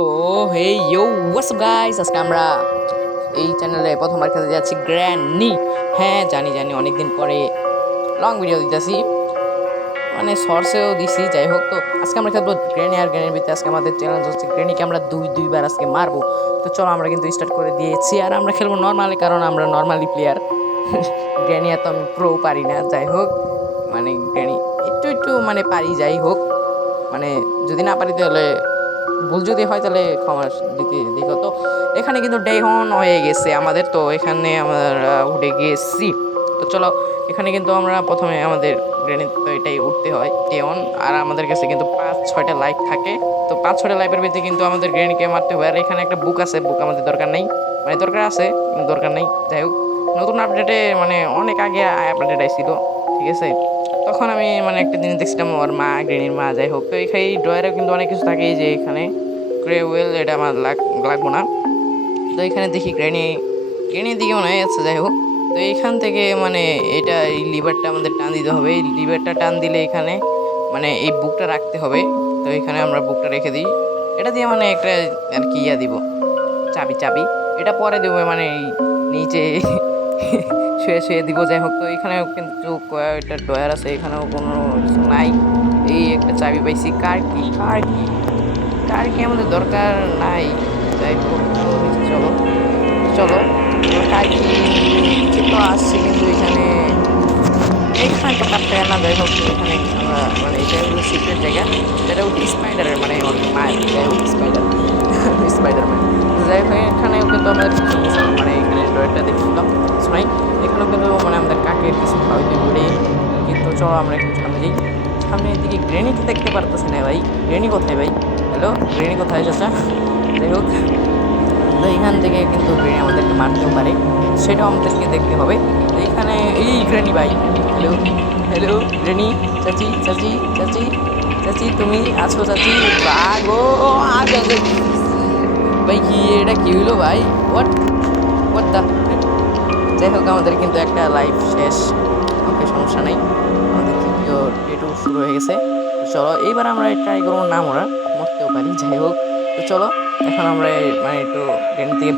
O hey you what's up guys, আজকে আমরা এই চ্যানেলে প্রথমবার খেলতে যাচ্ছি গ্র্যানি। হ্যাঁ জানি জানি অনেকদিন পরে লং ভিডিও দিতেছি, মানে শর্টসেও দিছি। যাই হোক, তো আজকে আমরা খেলবো গ্র্যানি। আর গ্র্যানির ভিতরে আজকে আমাদের চ্যালেঞ্জ হচ্ছে গ্র্যানিকে আমরা দুইবার আজকে মারবো। তো চলো আমরা কিন্তু স্টার্ট করে দিয়েছি। আর আমরা খেলবো নর্মালি, কারণ আমরা নর্মালি প্লেয়ার। গ্র্যানি এত আমি প্রো পারি না। যাই হোক, মানে গ্র্যানি একটু একটু মানে পারি। যাই হোক, মানে যদি না পারি তাহলে ভুল যদি হয় তাহলে ক্ষমা দিতে দেখো। তো এখানে কিন্তু ডে অন হয়ে গেছে আমাদের, তো এখানে আমরা উঠে গেছি। তো চলো, এখানে কিন্তু আমরা প্রথমে আমাদের গ্রেনেড তো এটাই উঠতে হয় ডে অন। আর আমাদের কাছে কিন্তু 5-6টা লাইফ থাকে। তো 5-6টা লাইফের ভিতরে কিন্তু আমাদের গ্রেনেডকে মারতে হবে। আর এখানে একটা বুক আছে, বুক আমাদের দরকার নেই, মানে দরকার আছে কিন্তু দরকার নেই। যাই হোক, নতুন আপডেটে মানে অনেক আগে আপডেট আইছিল, ঠিক আছে। তখন আমি মানে একটা জিনিস দেখছিলাম, ওর মা, গ্রেনির মা। যাই হোক, তো এই ড্রয়ারেও কিন্তু অনেক কিছু থাকে। এই যে এখানে ক্রেওয়েল, এটা আমার লাগবো না। তো এখানে দেখি গ্রেনির দিকে মনে হয় আছে। যাই হোক, তো এইখান থেকে মানে এটা এই লিভারটা আমাদের টান দিতে হবে। এই লিভারটা টান দিলে এখানে মানে এই বুকটা রাখতে হবে। তো এখানে আমরা বুকটা রেখে দিই। এটা দিয়ে মানে একটা আর কি দিব, চাবি চাবি। এটা পরে দেবো, মানে এই নিচে শুয়ে শুয়ে দিব। যাই হোক, তো এখানেও কিন্তু কয়েকটা ডয়ার আছে, এখানেও কোনো কিছু নাই। এই একটা চাবি পাইছি। কার কি আমাদের দরকার নাই। যাই হোক, তো নিচে চলো চলো। কার কি নিচে তো আসছে, কিন্তু এখানে তো কাটতে না। যাই হোক, তো এখানে আমরা মানে এটা হলো সিক্রেট জায়গা, যেটা হলো স্পাইডারের, মানে ওর মায়ের। যাই হোক, স্পাইডারম্যান। যাই হোক, এখানেও কিন্তু আমাদের কিছু মানে এখানে ড্রয়ারটা দেখছিলাম কিছু নাই। এখানেও কিন্তু মানে আমাদের কাকের কিছু খাওয়াইতে ঘুরে। কিন্তু চলো আমরা একটু সামনে যাই। সামনের দিকে গ্রেনিকে দেখতে পারতেছি না ভাই। গ্রেনি কোথায় ভাই? হ্যালো, গ্রেনি কোথায় চাচা? যাই হোক, তো এখান থেকে কিন্তু গ্রেনি আমাদেরকে মারতেও পারে, সেটাও আমাদেরকে দেখতে হবে। তো এখানে এই গ্রেনি ভাই, হ্যালো হ্যালো গ্রেনি, চাচি চাচি চাচি চাচি, তুমি আছো চাচি? আগো আগ আগ। ভাই কি এটা কি হইলো ভাই? What what the. যাই হোক, আমাদের কিন্তু একটা লাইফ শেষ। ওকে, সমস্যা নাই, আমাদের তৃতীয় ডে 2 শুরু হয়ে গেছে। তো চলো এইবার আমরা ট্রাই করবো না মরতেও পারি। যাই হোক, তো চলো এখন আমরা মানে একটু ট্রেন থেকে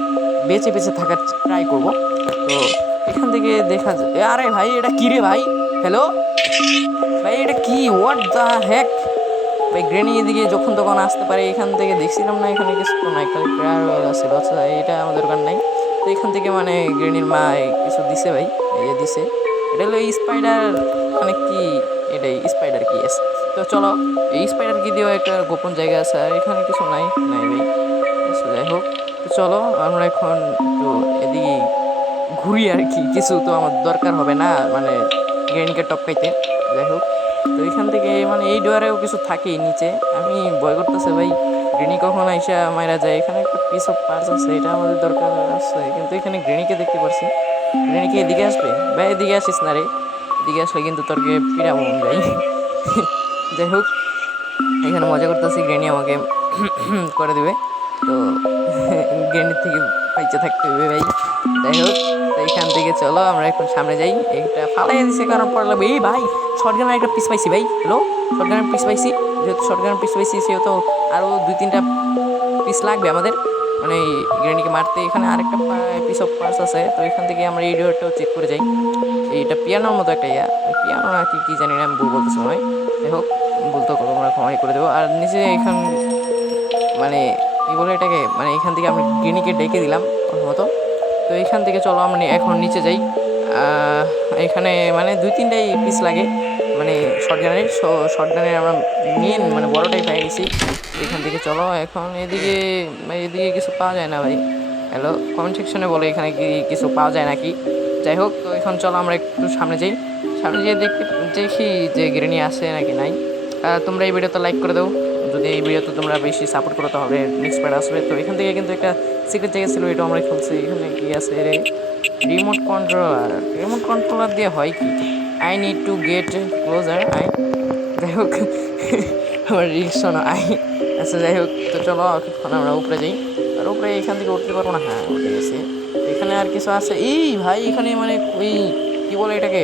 বেঁচে বেঁচে থাকার ট্রাই করব। তো এখান থেকে দেখা যায়, আরে ভাই এটা কি রে ভাই? হ্যালো ভাই, এটা কি? হোয়াট দ্য হ্যাক ভাই? গ্রেনি এদিকে যখন তখন আসতে পারে। এখান থেকে দেখছিলাম না, এখানে কিছু তো নাই, খালি প্রেয়ার আছে। আচ্ছা, এটা আমাদের দরকার নাই। তো এখান থেকে মানে গ্রেনির মা কিছু দিছে ভাই, এই দিছে। এটা হলো স্পাইডার, মানে কি এটাই স্পাইডার কি আছে। তো চলো, এই স্পাইডার কি দিয়েও একটা গোপন জায়গা আছে। আর এখানে কিছু নাই নাই ভাই। আচ্ছা, যাই হোক, তো চলো আমরা এখন একটু এদিকে ঘুরি আর কি। কিছু তো আমার দরকার হবে না মানে গ্রেনিকে টপকাইতে। যাই হোক, তো এখান থেকে মানে এই ডোয়ারেও কিছু থাকেই নিচে। আমি ভয় করতেছে ভাই, গ্রেনি কখন আইসা মারা যায়। এখানে একটা পিস অফ পার্স আছে, এটা আমাদের দরকার আছে। কিন্তু এখানে গ্রেনিকে দেখতে পারছি। গ্রেনিকে এদিকে আসবে ভাই? এদিকে আসিস না রে, এদিকে আসলে কিন্তু তোরকে পিড়াবো আমি ভাই। যাই হোক, এখানে মজা করতেছি, গ্রেনি আমাকে করে দিবে। তো গ্রেনির থেকে বাইচে থাকতে হবে ভাই। যাই হোক, তো এখান থেকে চলো আমরা এখন সামনে যাই। এটা ফালাই দিছে কারণ পড়ে লাগবে। এই ভাই, শর্টগানের একটা পিস পাইছি ভাই। হ্যালো, শর্টগানের পিস পাইছি। যেহেতু শর্টগানের পিস পাইছি, সেহেতু আরও 2-3টা পিস লাগবে আমাদের, মানে এই গ্রেনিকে মারতে। এখানে আরেকটা পিস অফ পার্স আছে। তো এখান থেকে আমরা এই ডোরটাও চেক করে যাই। এইটা পিয়ানোর মতো একটা পিয়ানো না কি জানি না, আমি ভুল বলতেছি মনে হয়। যাই হোক, বলতে তোমরা ক্ষমাই করে দেবো। আর নিচে এখান মানে কি বলে এটাকে, মানে এখান থেকে আমি গ্রেনিকে ডেকে দিলাম প্রথমত। তো এখান থেকে চলো আমরা এখন নিচে যাই। এখানে মানে 2-3টাই পিস লাগে, মানে শর্টগানের আমরা মেন মানে বড়টাই পাই গেছি। তো এখান থেকে চলো এখন এদিকে, এদিকে কিছু পাওয়া যায় না ভাই। হ্যালো, কমেন্ট সেকশনে বলো এখানে কি কিছু পাওয়া যায় নাকি। যাই হোক, তো এখন চলো আমরা একটু সামনে যাই। সামনে যেয়ে দেখি যে গ্রেনি আছে নাকি নাই। তোমরা এই ভিডিওতে লাইক করে দাও যদি এই ভিডিওতে তোমরা বেশি সাপোর্ট করতে হবে। নেক্সট পার্ট আসবে। তো এখান থেকে কিন্তু একটা সিক্রেট জায়গা ছিল, এটা আমরা খুলছি। এখানে কি আছে রে? রিমোট কন্ট্রোলার দিয়ে হয় কি? I need to get closure যাই হোক, আমার রিক্স শোনো আচ্ছা, যাই হোক, তো চলো এখন আমরা উপরে যাই। আর উপরে এখান থেকে উঠতে পারবো না? হ্যাঁ, উঠে গেছে। এখানে আর কিছু আছে? এই ভাই, এখানে মানে ওই কি বলে এটাকে,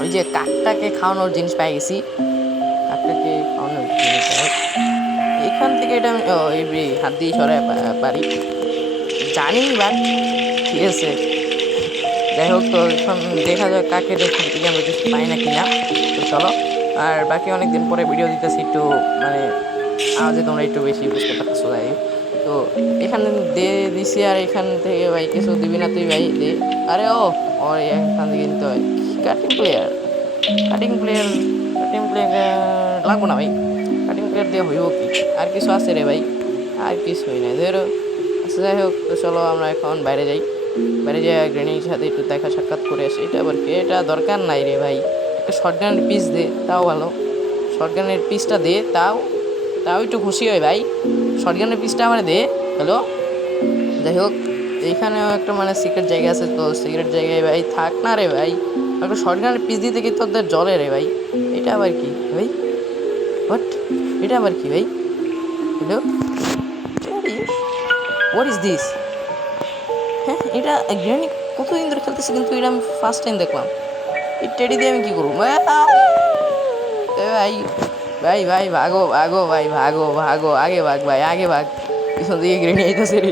ওই যে কাকটাকে খাওয়ানোর জিনিস পাই গেছি। কাকটাকে খাওয়ানোর জিনিস, এখান থেকে এটা আমি এই হাত দিয়ে সরাই পারি জানি বাট ঠিক আছে। যাই হোক, তো এখন দেখা যাক কাকে এখান থেকে আমরা কিছু পাই না কিনা। তো চলো, আর বাকি অনেকদিন পরে ভিডিও দিতেছি, একটু মানে আওয়াজে তোমরা একটু বেশি বুঝতে পারছো। যাই হোক, তো এখানে দিয়ে দিছি, আর এখান থেকে ভাই কিছু দিবি না তুই ভাই দে। আরে ও এখান থেকে নিতে হয় কাটিং প্লেয়ার। কাটিং প্লেয়ার লাগবো না ভাই, কাটিং প্লেয়ার দিয়ে হইব কি? আর কিছু আছে রে ভাই? আর কিছুই নাই ধরো। আচ্ছা যাই হোক, তো চলো আমরা এখন বাইরে যাই। বাইরে যাই গ্রেনির সাথে একটু দেখা সাক্ষাৎ করে আসি। এটা আবার কি? এটা দরকার নাই রে ভাই, একটা শর্টগানের পিস দে তাও ভালো। শর্টগানের পিসটা দে, তাও তাও একটু খুশি হয় ভাই। শর্টগানের পিসটা আমার দে। হ্যালো, যাই হোক, এইখানেও একটা মানে সিক্রেট জায়গা আছে, তো সিক্রেট জায়গায় ভাই থাক না রে ভাই। একটা শর্টগানের পিস দিতে কি তোদের জলে রে ভাই? এটা আবার কি ভাই? হোয়াট? এটা আবার কি ভাই? Hello, what is this? হ্যাঁ, এটা গ্র্যানি কতদিন ধরে খেলতেছে, কিন্তু এটা আমি ফার্স্ট টাইম দেখলাম। এই টেডি দিয়ে আমি কী করবো ভাই? ভাই ভাই ভাগো ভাগো ভাই, ভাগো ভাগো, আগে ভাগ ভাই, আগে ভাগ। পিছন দিকে গ্রেনি আইতেছে রে।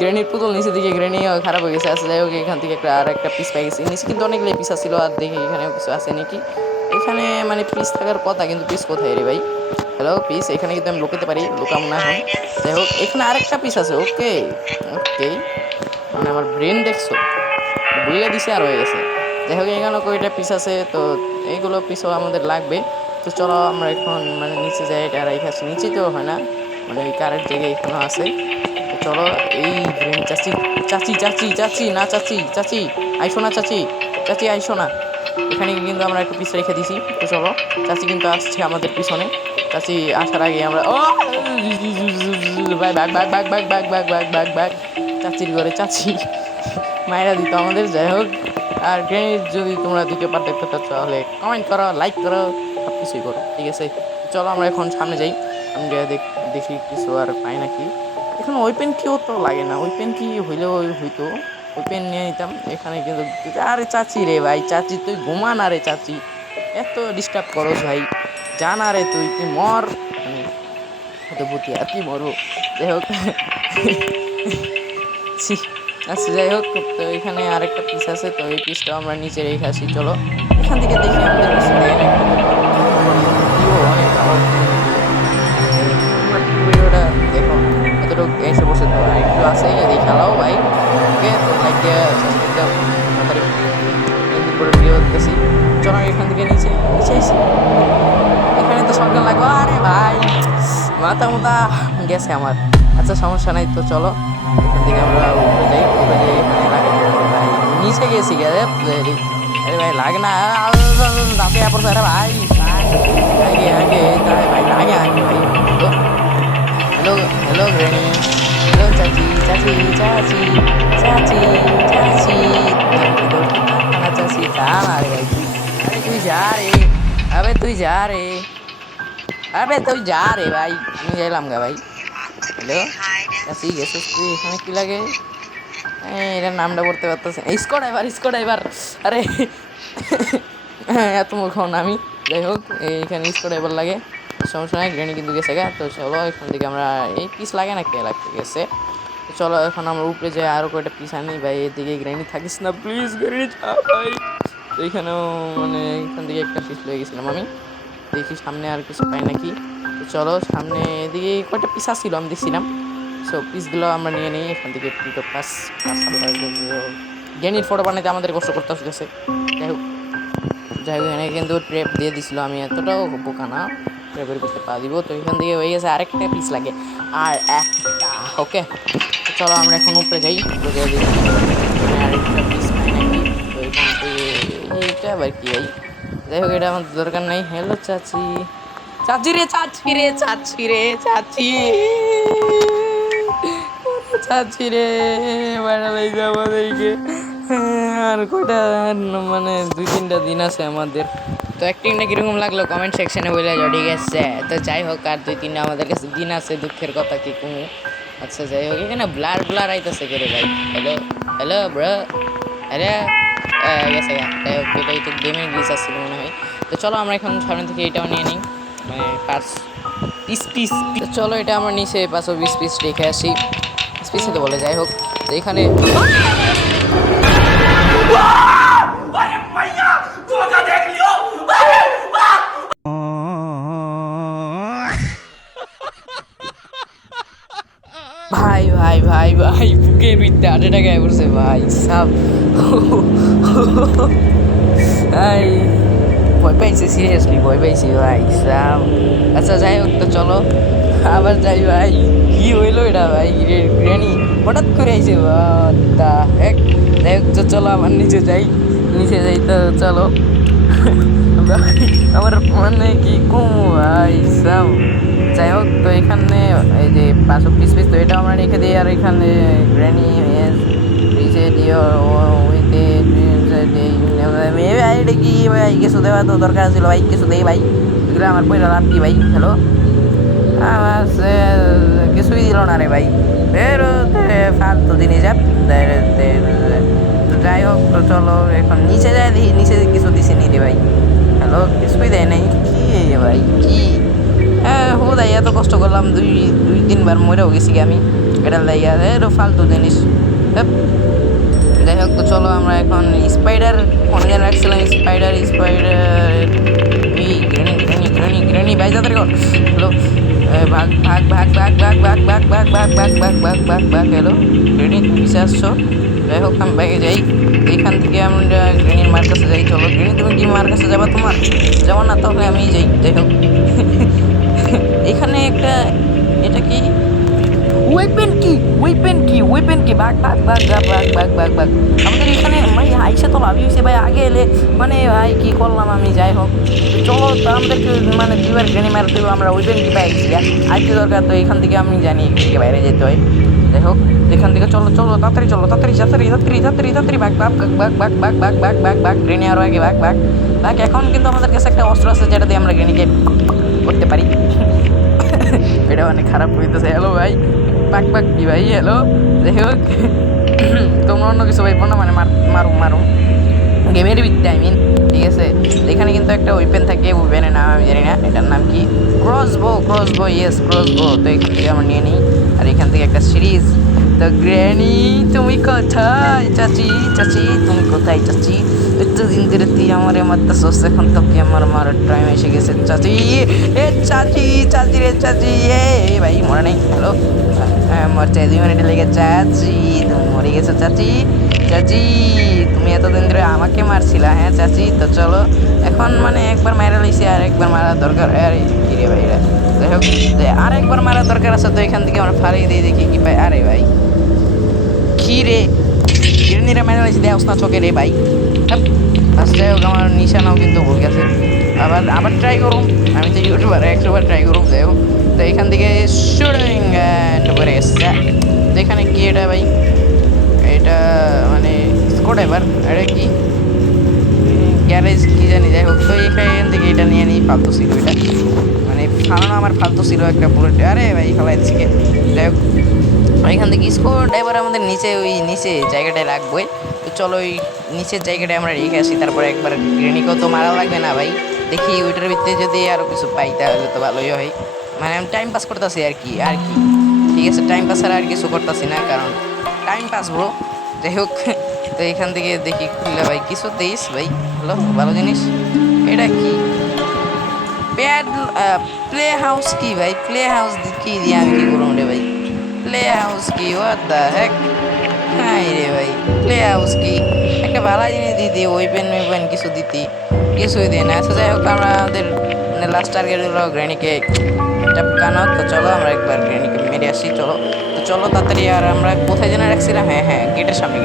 গ্রেনির পুতুল নিচে দিকে গ্রেনি খারাপ হয়ে গেছে। আচ্ছা যাই হোক, এখান থেকে আর একটা পিস পাই গেছি। নিচে কিন্তু অনেকগুলো পিস আসছিল, আর দেখি এখানেও কিছু আছে নাকি। এখানে মানে পিস থাকার কথা, কিন্তু পিস কোথায় রে ভাই? হ্যালো পিস, এখানে কিন্তু আমি লুকাতে পারি, লুকাম না এখন। যাই হোক, এখানে আরেকটা পিস আছে। ওকে ওকে, মানে আমার ব্রেন দেখছো, বুঝলে দিছে আর হয়ে গেছে। যাই হোক, এখানে কয়টা পিস আছে, তো এইগুলো পিসও আমাদের লাগবে। তো চলো আমরা এখন মানে নিচে যাই। এটা রেখে আসি, নিচে তো হয় না, মানে ওই কারের জায়গায় এখানে আছে। তো চলো, এই ব্রেন চাচি চাচি চাচি চাচি না চাচি চাচি আইসো না, চাচি চাচি আইসো না। এখানে কিন্তু আমরা একটু পিস রেখে দিছি। তো চলো, চাচি কিন্তু আসছে আমাদের পিছনে। চাচি আসার আগে আমরা ও বাই বাগ বাগ বাগ বাগ বাগ বাগ বাগ বাগ বাগ। চাচির ঘরে চাচি মায়েরা দিত আমাদের। যাই হোক, আর গ্রেনির যদি তোমরা দ্বিতীয় পার্ট দেখতে চাচ্ছ, তাহলে কমেন্ট করো, লাইক করো, সব কিছুই করো, ঠিক আছে? চলো আমরা এখন সামনে যাই। আমি দেখি কিছু আর পাই নাকি। এখন ওয়েপেন কিও তো লাগে না, ওয়েপেন কি হইলেও হইতো, ওয়েপেন নিয়ে নিতাম। এখানে কিন্তু আরে চাচি রে ভাই, চাচি তুই ঘুমা না রে চাচি, এত ডিস্টার্ব করো ভাই, জানা রে তুই তুই মর, মানে এত বুদ্ধি আর কি মরবো। যাই হোক আচ্ছা যাই হোক, তো এখানে আরেকটা পিস আছে, তো এই পিসটাও আমরা নিচে রেখে আসি। চলো, এখান থেকে দেখি আমাদের কিছু দেয় না অনেক ভালো ভিডিওটা দেখো। এতটুকু এসে বসে তো একটু আছে এই খেলাও ভাই। ওকে, তো লাইক দিয়ে তাড়াতাড়ি করে ভিডিও দেখতেছি। চলো এখান থেকে নিচে নিচে এসে এখানে তো সরকার লাগো। আরে ভাই, মাথা মুথা গেছে আমার। আচ্ছা সমস্যা নাই, তো চলো এখান থেকে আমরা উপরে যাই। উপরে যাই, এখানে লাগে ভাই, নিচে গেছি গে। আরে ভাই লাগে না, দাঁতে পড়ছে। আরে ভাই আগে আগে ভাই লাগে আগে ভাই। হ্যালো হ্যালো গ্রেনি, হ্যালো চাচি চাচি চাচি চাচি চাচি চাচি যা না রে ভাই, আরে তুই যা রে, আবে তুই যা রে, আবে তুই যা রে ভাই, আমি যাইলাম গা ভাই। হ্যালো চাচি গেছিস তুই? এখানে কি লাগে? এটার নামটা পড়তে পারতেছে, স্কো ড্রাইভার। আরে এত মূর্খ না আমি। যাই হোক, এইখানে স্কো ড্রাইভার লাগে, সমস্যা নাই। গ্রেনি কিন্তু গেছে গা। তো চলো এখান থেকে আমরা এই পিস লাগে না, কে লাগতে গেছে। তো চলো এখন আমরা উপরে যাই, আরও কয়েকটা পিস আনি ভাই। এদিকে গ্রেনি থাকিস না প্লিজ, গ্রেনি যা ভাই। তো এখানেও মানে এখান থেকে একটা পিস লয়ে গেছিলাম আমি। দেখি সামনে আর কিছু পাই নাকি। তো চলো সামনে এদিকে কয়েকটা পিস আসছিল আমি দেখছিলাম। সো পিসগুলো আমরা নিয়ে নিই এখান থেকে। গ্রেনির ফটো বানাইতে আমাদের কষ্ট করতে আসতেছে। যাই হোক এখানে কিন্তু ট্রেপ দিয়ে দিছিল, আমি এতটাও বোকা না, ট্রেপের ভিতরে পা দিব। তো এখান থেকে হয়ে গেছে, আরেকটা পিস লাগে আর একটা। ওকে, চলো আমরা এখন উপরে যাই। আরেকটা পিস পাই নাকি। তো এখান থেকে এইটা আবার কি ভাই? যাই হোক, এটা আমার দরকার নাই। হ্যালো চাচি চাচি রে চাচি রে চাচি রে চাচি চাচি রে বাড়াই যাবো দেখে। আর কয়টা মানে 2-3টা দিন আছে আমাদের। তো অ্যাক্টিংটা কীরকম লাগলো কমেন্ট সেকশনে বলে যাও, ঠিক আছে? তো যাই হোক, আর 2-3টা আমাদের কাছে দিন আছে, দুঃখের কথা কি কোনো। আচ্ছা যাই হোক, এখানে ব্লার আইতেছে কে রে ভাই? হ্যালো হ্যালো ব্রো, আরে গেছে গা। যাই হোক, এটা একটু গেমিং গ্লিচ আসছিল মনে হয়। তো চলো আমরা এখন সামনে থেকে এটাও নিয়ে নিই, মানে পার্স পিস পিস। চলো এটা আমার নিচে 520 পিস রেখে আসি, পিসে তো বলে যাই হোক। তো এখানে ভাই ভাই ভাই ভাই বুকের ভিতরে আটেটা গায়ে পড়ছে ভাই সাব। ভাই ভয় পাইছি, সিরিয়াসলি ভয় পাইছি ভাই সাব। আচ্ছা যাই হোক, তো চলো আবার যাই ভাই। কি হইলো এটা ভাই, গ্র্যানি হঠাৎ করে আইছে তা এক। যাই হোক, তো চলো আমার নিচে যাই, নিচে যাই। তো চলো ভাই আমার মানে কি কম ভাই সাব। যাই হোক, তো এখানে এই যে 520 পিস, তো এটা আমরা রেখে দিই। আর এখানে গ্র্যানি নিচে দিয়ে এটা কি ভাই, কিছু দেওয়া তো দরকার ছিল ভাই, কিছু দেই ভাই, এগুলো আমার পয়সা লাভ কি ভাই? হ্যালো, আমার কিছুই দিল না রে ভাই, ফালতু জিনিস। যাই হোক, তো চলো এখন নিচে যাই, দেখি নিচে কিছু দিছি নি রে ভাই। হ্যালো, কিছুই দেয় নাই কি ভাই, কি? হ্যাঁ হো দাই, এত কষ্ট করলাম, দুই তিনবার মরেও গেছি আমি এটা লাইয়া, ফালতু জিনিস। যাই হোক, তো চলো আমরা এখন স্পাইডার কোন যেন রাখছিলাম, স্পাইডার এই গ্রেনি ভাই যাদের হ্যালো, ভাগ ভাগ ভাগ ভাগ ভাগ ভাগ ভাগ ভাগ ভাগ ভাগ ভাগ ভাগ ভাগ ভাগ। হ্যালো গ্রেনি, তুমি পিছিয়ে আসছো? যাই হোক, আমি ব্যাগে যাই, এইখান থেকে আমরা গ্রেনির মার কাছে যাই। চলো গ্রেনি, তুমি কি মার কাছে যাবা? তোমার যাবো না, তাহলে আমি যাই। যাই হোক, এখানে একটা, এটা কি ওয়েপেন? কি বাঘ বাঘ বাঘ বাঘ বাঘ বাঘ বাঘ বাঘ। আমাদের এখানে ভাই আইসা তো লাভই হয়েছে ভাই, আগে এলে মানে ভাই কি করলাম আমি। যাই হোক, চলো আমাদেরকে মানে দুইবার গ্রেনি মারতে হবে, আমরা ওয়েপেন কি পাইছি আর কি দরকার। তো এখান থেকে আমি জানি এখান থেকে বাইরে যেতে হয়। যাই হোক, এখান থেকে চলো চলো তাড়াতাড়ি, চলো তাড়াতাড়ি তাড়াতাড়ি তাড়াতাড়ি তাড়াতাড়ি তাড়াতাড়ি বাঘ বাঘ বাঘ বাঘ বাঘ বাঘ বাঘ বাঘ বাঘ গ্রেনি আরও আগে বাঘ বাঘ বাঘ। এখন কিন্তু আমাদের কাছে একটা অস্ত্র আছে যেটা দিয়ে আমরা গ্রেনিকে করতে পারি। এটা অনেক খারাপ হইতেছে। হ্যালো ভাই, পাক পাক কি ভাই? হ্যালো, যাই হোক, তোমরা অন্য কিছু ভাই না, মানে মারুম গেমের ভিত্তি আই মিন, ঠিক আছে। এখানে কিন্তু একটা ওয়েপেন থাকে, ওয়েপেনের নাম আমি জানি না, এটার নাম কি? Crossbow, yes crossbow. তো এখান থেকে আমরা নিয়ে নিই। আর এখান থেকে একটা সিরিজ। তো গ্র্যানি তুমি কোথায়? চাচি তুমি কোথায় চাচি? এতদিন ধরে তুই আমার মারতেছস, এখন তো কি আমার মারার টাইম এসে গেছে চাচি। এ চাচি রে চাচি, এ ভাই মরে নেই। হ্যালো, মরছে 2 মিনিট লেগে। চাচি তুমি মরে গেছো চাচি। তুমি এতদিন ধরে আমাকে মারছিলা? হ্যাঁ চাচি। তো চলো এখন মানে একবার মারা লইছি, আর একবার মারার দরকার। আরে কি রে ভাইরা, যাই হোক, আর একবার মারার দরকার আছে। তো এখান থেকে আমরা ফারিয়ে দিয়ে দেখি কি পাই। আরে ভাই কি রে, গ্রেনিরা মারা লইছি, দেওস না চোখে রে ভাই। আচ্ছা যাই হোক, আমার নিশানাও কিন্তু ভুল গেছে। আবার ট্রাই করুন, আমি তো ইউটিউবার, 100 বার ট্রাই করুন। যাই হোক, তো এখান থেকে শুটিং করে এসছে। তো এখানে কি এটা ভাই? এটা মানে স্ক্রুড্রাইভার, এটা কি গ্যারেজ কি জানি। যাই হোক, তো এখান থেকে এটা নিয়ে নিই, ফালতু ছিল এটা, মানে ফালানো আমার ফালতু ছিল একটা বুলেট। আরে ভাই ফালাই দিচ্ছি। যাই হোক, এখান থেকে স্ক্রুড্রাইভার আমাদের নিচে ওই নিচে জায়গাটায় রাখবোই। তো চলো ওই নিচের জায়গাটায় আমরা রেখে আসি, তারপরে একবার গ্রেনিকেও তো মারা লাগবে না ভাই। দেখি ওইটার ভিতরে যদি আরও কিছু পাই তাহলে তো ভালোই হয়। মানে আমি টাইম পাস করতেছি আর কি, ঠিক আছে, টাইম পাস আর কিছু করতেছি না, কারণ টাইম পাস ব্রো। যাই হোক, তো এখান থেকে দেখি খুললে ভাই কিছু দিস ভাই। হ্যালো, ভালো জিনিস। এটা কি প্লে হাউস? কি ভাই প্লে হাউস কি দিয়ে আমি কি করুন রে ভাই? প্লে হাউস কি? What the Heck? হাই রে ভাই, প্লে হাউস কি? একটা ভালো জিনিস দিতি, ওয়েপেন কিছু দিতি, কিছুই দেয় না। আচ্ছা যাই হোক, আমরা আমাদের মানে লাস্ট টার্গেট হলো গ্র্যানিকে টাপকানো। তো চলো আমরা একবার গ্র্যানিকে মেরে আসি। তো চলো তাড়াতাড়ি। আর আমরা কোথায় যেন রাখছিলাম? হ্যাঁ, গেটের সামনে।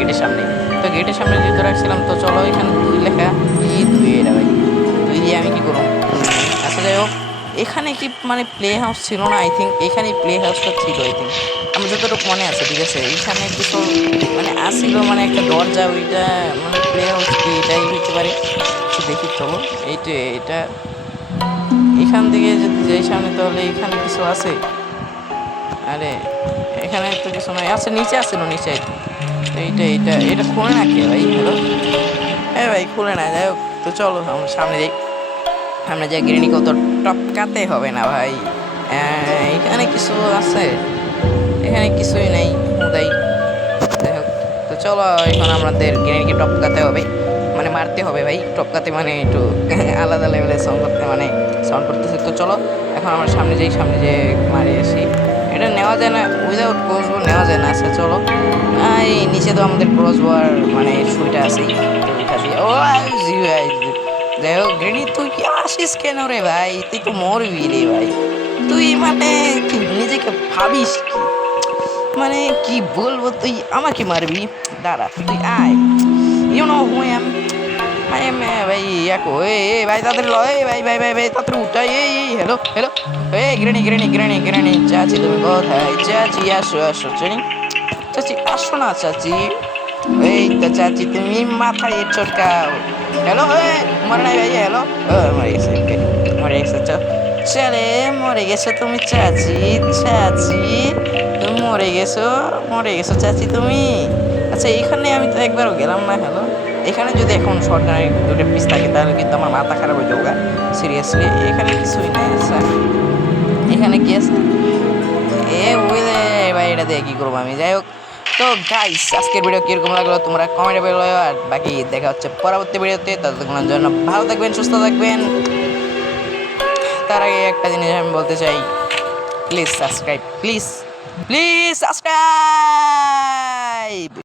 তো গেটের সামনে যেহেতু রাখছিলাম, তো চলো এখানে 2 লেখা। কি 2 এটা ভাই? 2 দিয়ে আমি কি করবো? আচ্ছা যাই হোক, এখানে কি মানে প্লে হাউস ছিল না? আই থিঙ্ক এখানেই প্লে হাউসটা ছিল, আই থিঙ্ক আমার যতটুকু মনে আছে, ঠিক আছে। এইখানে কিছু মানে আসছিল, মানে একটা দরজা, ওইটা মানে প্লে হাউস কি এটাই হইতে পারে। দেখি চলো, এটা এখান থেকে যদি যাই সামনে, তাহলে এখানে কিছু আছে। আরে এখানে তো কিছু নয়, আচ্ছা নিচে আসছিল, নিচে এটা খুলে না কে ভাই? হ্যালো, হ্যাঁ ভাই খুলে না। যাই হোক, তো চলো আমরা সামনে যাই। গ্রেনিকেও তো টপকাতে হবে না ভাই, এখানে কিছু আছে? এখানে কিছুই নেই হুদাই। যাই হোক, তো চলো এখন আমাদের গ্রেনেডকে টপকাতে হবে, মানে মারতে হবে ভাই। টপকাতে মানে একটু আলাদা লেভেলের সাউন্ড করতে, মানে সাউন্ড করতেছে। তো চলো এখন আমরা সামনে যাই, সামনে যে মারি আসি। এটা নেওয়া যায় না, উইদাউট ক্রসবো নেওয়া যায় না। আচ্ছা চলো, এই নিচে তো আমাদের ক্রসবো আর মানে সুইটা আছেই, তো ওইটা দিয়ে ও জি ভাই। যাই হোক গ্রেনেড, তুই কি আসিস কেন রে ভাই? তুই তো মরবি রে ভাই। তুই মানে কি নিজেকে ভাবিস কি? মানে কি বলবো, তুই আমাকে মারবি? দাঁড়া তুই আয়, you know who I am. I am ভাই একো এ ভাই তাদের ল, এই ভাই ভাই ভাই ভাই তাদের উঠাই। এই হ্যালো হ্যালো, এই গ্রেনি গ্রেনি গ্রেনি গ্রেনি, চাচি তুমি কোথায়? চাচি আসো আসো চাচি, চাচি আসো না চাচি। এই তো চাচি তুমি মাথায় চটকাও। হ্যালো মরে নাই ভাই, হ্যালো মরে গেছে, মরে গেছে। চলে মরে গেছো তুমি চাচি, চাচি তুমি মরে গেছো, মরে গেছো চাচি তুমি। আচ্ছা এখানে আমি তো একবারও গেলাম না। হ্যালো, এখানে যদি এখন সরকারের দুটো পিস থাকে তাহলে কিন্তু আমার মাথা খারাপ হয়ে যাবে সিরিয়াসলি। এখানে কিছুই নেই। আচ্ছা এখানে কি আছে? ওই ভাই এটা দিয়ে কি করবো আমি? যাই হোক, তো গাইস আজকের ভিডিও কিরকম লাগলো তোমরা কমেন্টে বলো, আর বাকি দেখা হচ্ছে পরবর্তী ভিডিওতে। ততক্ষণের জন্য ভালো থাকবেন, সুস্থ থাকবেন। তার আগে একটা জিনিস আমি বলতে চাই, please subscribe, please please subscribe.